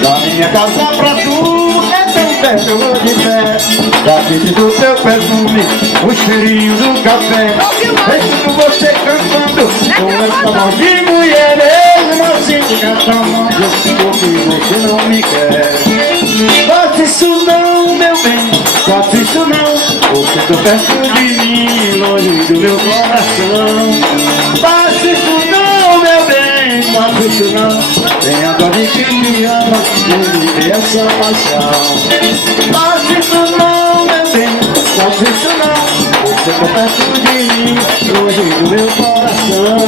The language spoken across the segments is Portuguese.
Da minha casa pra tu é tão perto, eu vou de pé. Já senti do teu perfume o cheirinho do café. Vejo você cantando com essa voz de mulher. Mesmo assim fica chamando porque você não me quer. Faça isso não, meu bem, faça isso não. Você tá perto de mim, longe do meu coração. Faça isso não, meu bem, faça isso não. Tenha dó de quem me ama, não me dê essa paixão. Faça isso não, meu bem, faça isso não. Você tá perto de mim, longe do meu coração.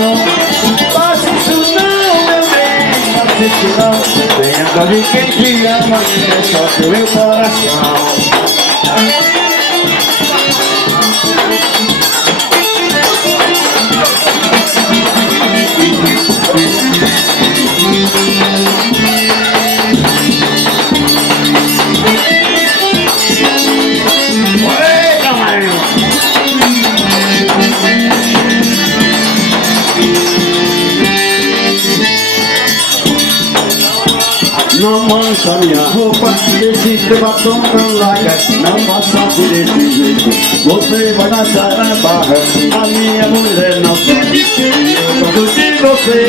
Faça isso não, meu bem, faça isso não. Tenha dó de quem te ama, é só pro meu coração. Não mancha minha roupa, esse teu batom não larga. Não passa por esse jeito, você vai dançar na barra. A minha mulher não pode. Eu gosto de você,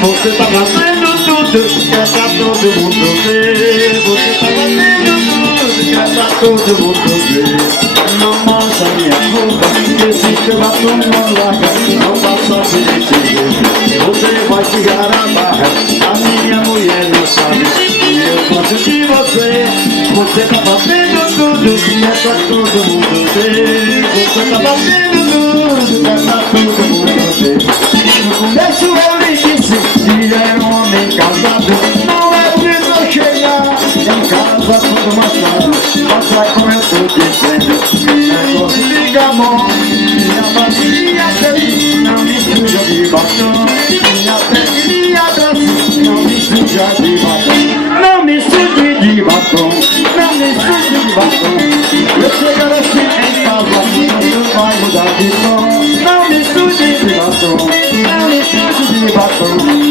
você tá fazendo tudo, quer pra todo mundo ver. Você tá fazendo tudo, quer pra todo mundo ver. Não mancha minha roupa, esse teu batom não larga. Não passa por esse jeito, você vai chegar na barra. A minha mulher não sabe. Eu gosto de você, você tá fazendo tudo, é pra todo mundo ver. Você tá fazendo tudo, é pra todo mundo ver. No começo eu lhe disse que era um homem casado. Não é preciso chegar em casa todo machucado. Mas vai como eu tô dizendo, negócio fica bom. Minha bacia feliz, não me suja de batom. Minha pele me abraça, não me suja de batom. Não me suje de batom, não me suje de batom. Eu chegar assim em casa, não vai mudar de tom. Não me suje de batom, não me suje de batom.